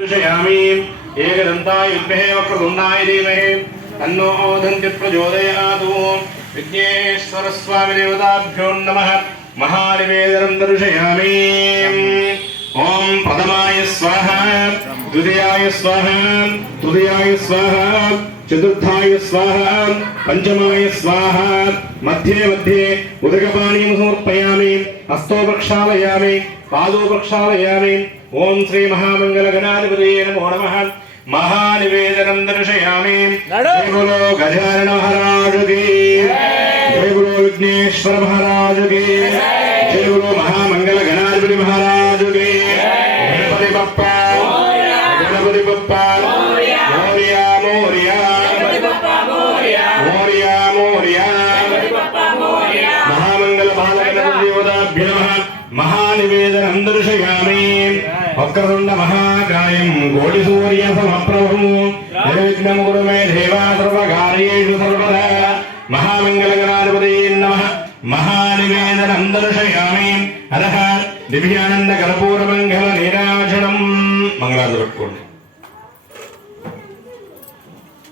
दर्शयामि एकदन्ताय विद्महे वक्रतुण्डाय धीमहि तन्नो दन्ति प्रचोदयात् विघ्नेश्वरस्वामी देवताभ्यो नमः महानिवेदनं दर्शयामि ओम प्रथमाय स्वाहा द्वितीयाय स्वाहा तृतीयाय स्वाहा चतुर्थाय स्वाहा पंचमाय स्वाहा मध्ये मध्ये उदकपानीं समर्पयामि हस्तो प्रक्षालयामि पादो प्रक्षालयामि ओम श्री महामंगल गणाधिपतये नमो नमः महानिवेदनं दर्शयामि जय बोलो गजानन महाराज की जय बोलो विघ्नेश्वर महाराज की जय बोलो महामंगल गणाधिपति महाराज की गणपति बप्पा मोरया मोरया मोरया मोरया महामंगल बालगणपतिदेवताभ्यो नमः महानिवेदनं दर्शयामि वक्रतुण्ड महाकायं कोटिसूर्य समप्रभं निर्विघ्नं कुरु मे देवा सर्वकार्येषु सर्वदा महामंगल गणाधिपतये नमः महानिवेदनं दर्शयामि हरः दिव्यानंद कर्पूर मंगल नीराजनं मंगलारति पट्टुकोंडि।